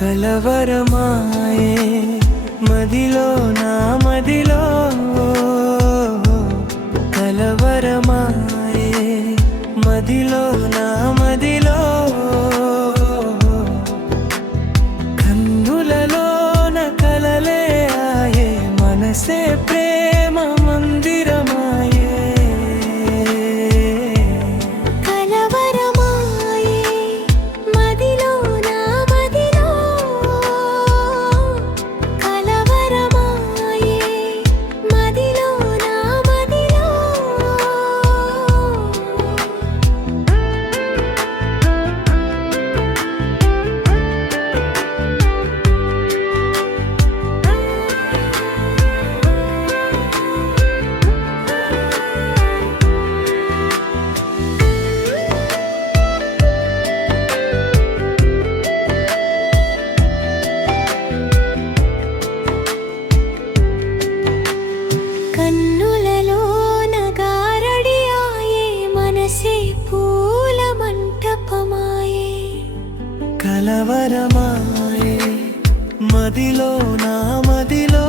కలవరమాయే. మదిలో నా మదిలో కలవరమాయే. మదిలో నా కలవరమాయే మదిలో నా మదిలో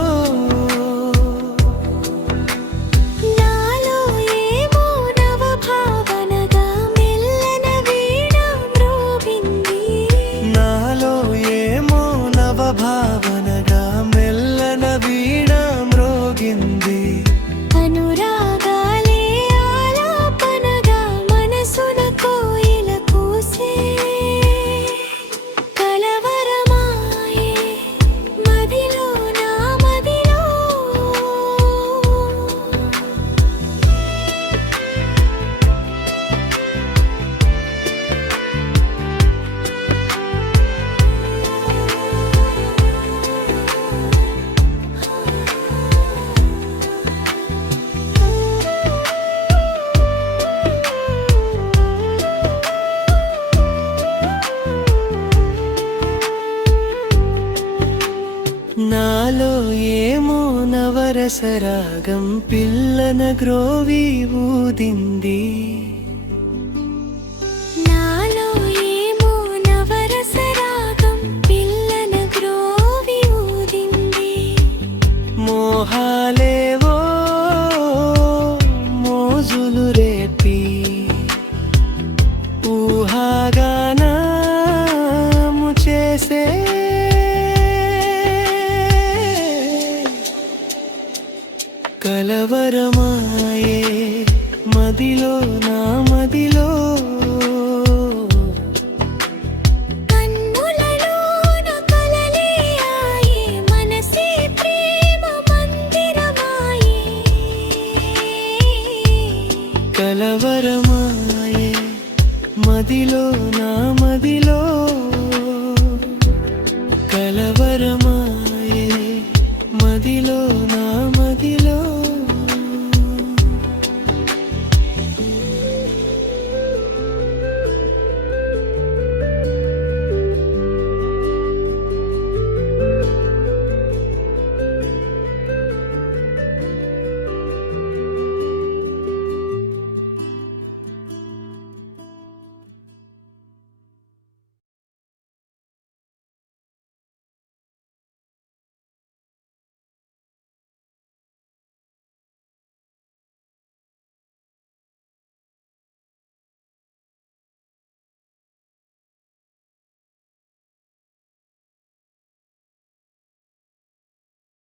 నవరసరాగం పిల్లన గ్రోవి ఊదింది. పిల్లన గ్రోవి మోహాలేవో మోజులు రేపి. ఊహాగానము చేసే కలవరమాయే. మదిలో నా మదిలో. కలవరమాయే. మదిలో నా మదిలో. కలవరమా